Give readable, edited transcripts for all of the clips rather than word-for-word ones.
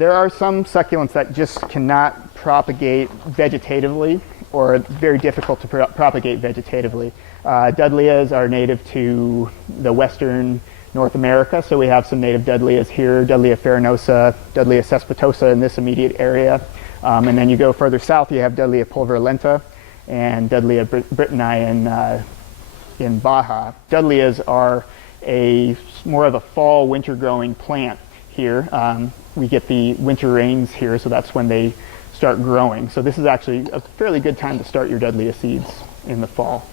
There are some succulents that just cannot propagate vegetatively, or very difficult to propagate vegetatively. Dudleyas are native to the western North America, so we have some native Dudleyas here, Dudleya farinosa, Dudleya cespitosa in this immediate area. And then you go further south, you have Dudleya pulverulenta and Dudleya brittani in Baja. Dudleyas are more of a fall winter growing plant here. We get the winter rains here, so that's when they start growing. So this is actually a fairly good time to start your Dudleya seeds in the fall.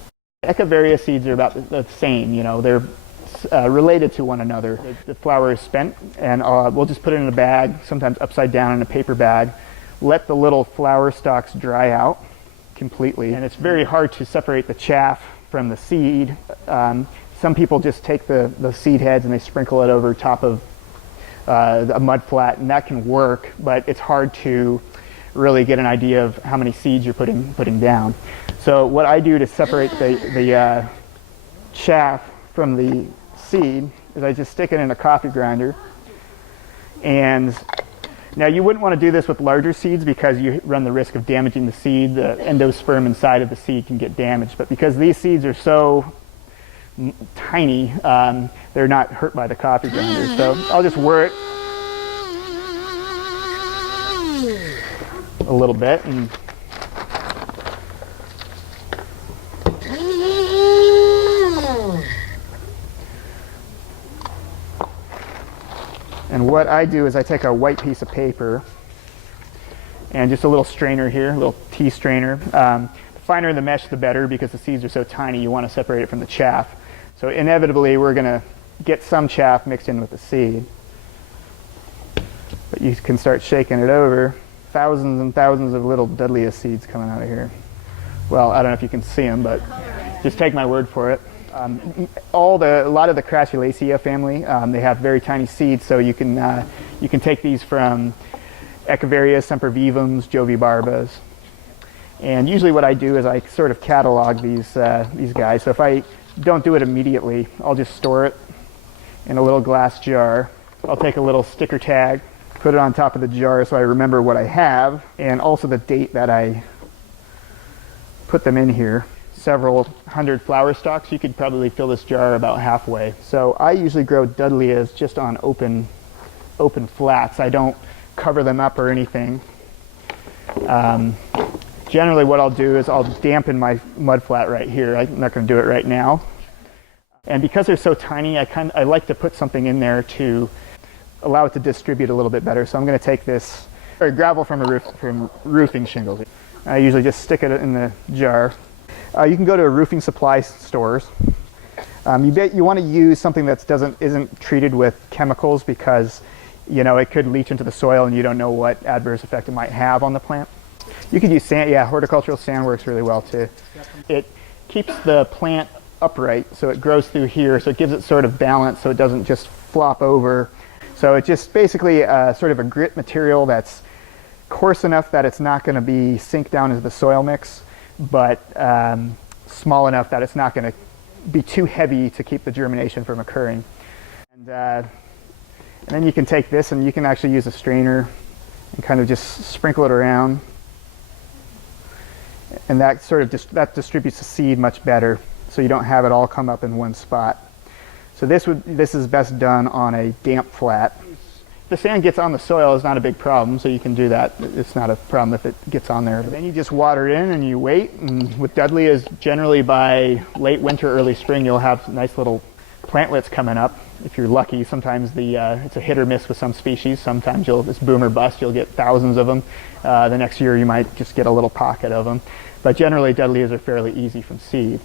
Echeverias seeds are about the same, you know, they're related to one another. The flour is spent, and we'll just put it in a bag, sometimes upside down in a paper bag, let the little flour stalks dry out completely, and it's very hard to separate the chaff from the seed. Some people just take the seed heads and they sprinkle it over top of a mud flat, and that can work, but it's hard to really get an idea of how many seeds you're putting down. So what I do to separate the chaff from the seed is I just stick it in a coffee grinder. And now you wouldn't want to do this with larger seeds because you run the risk of damaging the seed. The endosperm inside of the seed can get damaged, but because these seeds are so tiny, they're not hurt by the coffee grinder. So I'll just whir it a little bit, and what I do is I take a white piece of paper and just a little strainer here, a little tea strainer. The finer the mesh, the better, because the seeds are so tiny, you want to separate it from the chaff. So inevitably, we're going to get some chaff mixed in with the seed. But you can start shaking it over. Thousands and thousands of little Dudleya seeds coming out of here. Well, I don't know if you can see them, but just take my word for it. A lot of the Crassulaceae family, they have very tiny seeds, so you can take these from Echeverias, sempervivums, jovibarbas. And usually what I do is I sort of catalog these guys. So if I don't do it immediately, I'll just store it in a little glass jar. I'll take a little sticker tag, put it on top of the jar so I remember what I have, and also the date that I put them in here. Several hundred flower stalks. You could probably fill this jar about halfway. So I usually grow Dudleyas just on open flats. I don't cover them up or anything. Generally what I'll do is I'll dampen my mud flat right here. I'm not going to do it right now. And because they're so tiny, I like to put something in there to allow it to distribute a little bit better. So I'm going to take this gravel from roofing shingles. I usually just stick it in the jar. You can go to roofing supply stores. You want to use something that isn't treated with chemicals, because it could leach into the soil and you don't know what adverse effect it might have on the plant. You could use sand. Yeah, horticultural sand works really well too. It keeps the plant upright, so it grows through here, so it gives it sort of balance, so it doesn't just flop over. So it's just basically sort of a grit material that's coarse enough that it's not going to sink down into the soil mix, but small enough that it's not going to be too heavy to keep the germination from occurring. And then you can take this and you can actually use a strainer and kind of just sprinkle it around, and that sort of that distributes the seed much better, so you don't have it all come up in one spot. So this is best done on a damp flat. If the sand gets on the soil, it's not a big problem, so you can do that. It's not a problem if it gets on there. Then you just water it in and you wait, and with Dudleyas, generally by late winter, early spring, you'll have nice little plantlets coming up. If you're lucky, sometimes it's a hit or miss with some species. Sometimes it's boom or bust. You'll get thousands of them. The next year you might just get a little pocket of them. But generally Dudleyas are fairly easy from seed.